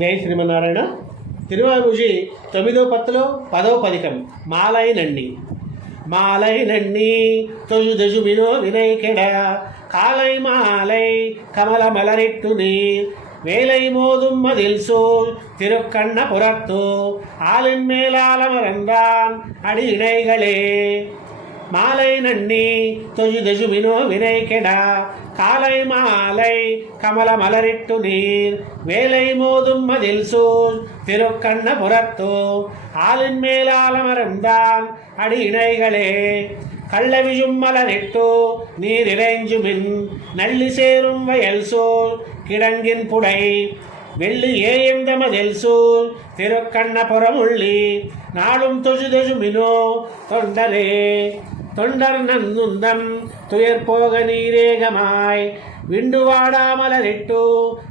జై శ్రీమన్నారాయణ. తిరువారూజి 9వ పత్తులో 10వ పదికం మాలై నన్ని. மாலை நன்னி தொழு தஜுமினோ வினைகெட காலை மாலை கமல மலரிட்டு நீர் வேலை மோதும் மதில் சூழ் திருக்கண்ண புறத்தோ ஆளின் மேலாலமரந்தான் அடி இணைகளே. மாலை நன்னி தொழு தஜுமினோ வினைகெட காலை மாலை கமல மலரிட்டு நீர் வேலை மோதும் மதில் சூழ் திருக்கண்ண புறத்தோ ஆளின் மேலாலமரந்தான் அடி இணைகளே. கள்ளவியும் மலரிட்டு நீர் இறைஞ்சுமின் நள்ளி சேரும் வயல் சூழ் கிடங்கின் புடை வெள்ளி ஏயந்த மதில் சூழ் திருக்கண்ணபுரம் உள்ளி நாளும் தொழுதொழுமினோ தொண்டரே. தொண்டர் நன்னுந்தம் துயர் போக நீரேகமாய் விண்டு வாடாமலரிட்டு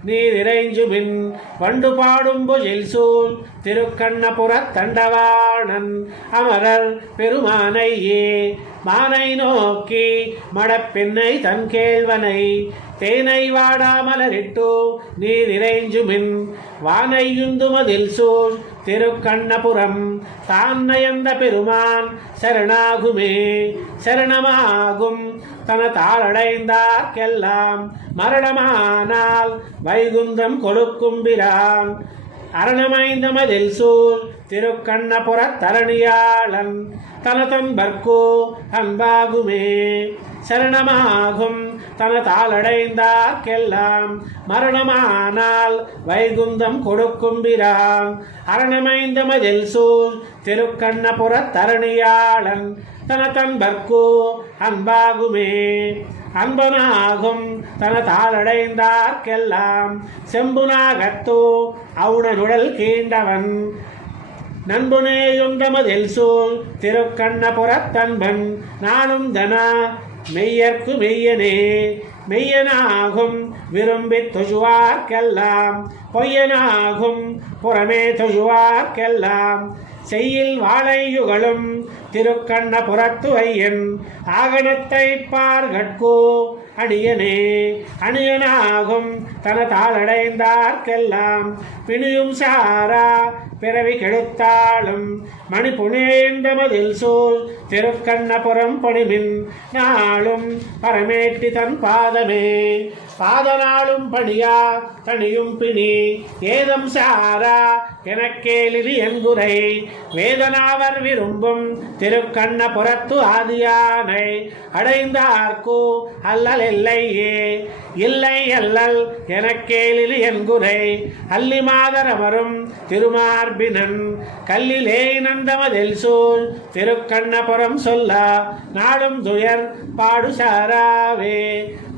நீர் இறைஞ்சுமின் வண்டு பாடும் பொழில் சூழ் திருக்கண்ணபுரத் தண்டவாணன் அமரர் பெருமானையே. மானை நோக்கி மடப்பெண்ணை தன் கேழ்வனை தேனை வாடாமலரிட்டு நீர் இறைஞ்சுமின் வானையுந்து மதில் சூழ் திருக்கண்ணபுரம் தான் நயந்த பெருமான் சரணாகுமே. சரணமாகும் தன தாளடைந்தார்க்கெல்லாம் மரணமானால் வைகுந்தம் கொடுக்கும் பிரான் அரணமைந்த மதில் சூழ் திருக்கண்ணபுரத் தரணியாளன் தனதன்பர்க்கு அன்பாகுமே. சரணமாகும் தன தாளடைந்தார்க்கெல்லாம் மரணமானால் வைகுந்தம் கொடுக்கும் பிரான் அரணமைந்த மதில் சூழ் திருக்கண்ணபுரத் தரணியாளன் தனதன்பர்க்கு அன்பாகுமே. அன்பனாகும் தன தாளடைந்தார்க்கெல்லாம் செம்புனாகத்தோ அவுணனுடல் கீண்டவன் நண்புனேயுண்டமதில் சூழ் திருக்கண்ணபுரத் தன்பன் நானும் தனா மெய்யர்க்கு மெய்யனே. மெய்யனாகும் விரும்பி தொழுவார்க்கெல்லாம் பொய்யனாகும் புறமே தொழுவார்க்கெல்லாம் செய்யில் வாழையுகளும் திருக்கண்ணபுரத்து ஐயன் ஆகணத்தை பார்கட்கோ அடியனே. அணியனாகும் தன தாளடைந்தார்க்கெல்லாம் பிணியும் சாரா பிறவி கெடுத்தாளும் மணி புனேந்த மதில் சூழ் திருக்கண்ணபுரம் பணிமின் நாளும் பரமேற்றி தன் பாதமே. பாதநாளும் பணியா தனியும் பிணி ஏதம் சாரா எனக்கேலிது என்குறை வேதனாவர் விரும்பும் திருக்கண்ணபுரத்து ஆதியானை அடைந்தார்க்கு அல்லல் இல்லையே. இல்லை அல்லல் எனக்கேலிது என்குறை அல்லி மாதரவரும் திருமார்பினன் கல்லிலே நந்தமதில் சூழ் திருக்கண்ணபுரம் சொல்ல நாடும் துயர் பாடுசாராவே.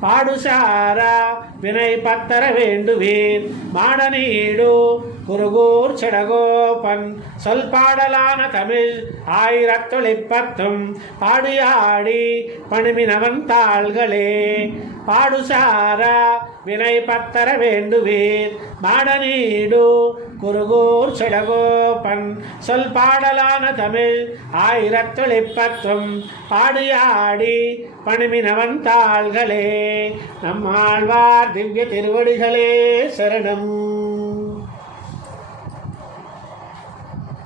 பாடுசாரா வினை பத்தர வேண்டுவீர் மாடநீடு குருகூர் செடகோபன் சொல் பாடலான தமிழ் 1010 பாடியாடி பணிமினவன் தாள்களே. பாடுசாரா வினை பத்தர வேண்டுவீர் மாடநீடு குருகூர் செடகோபன் சொல் பாடலான தமிழ் 1010 பாடியாடி பணிமினவன் தாள்களே. நம்மாழ்வார் திவ்ய திருவடிகளே சரணம்.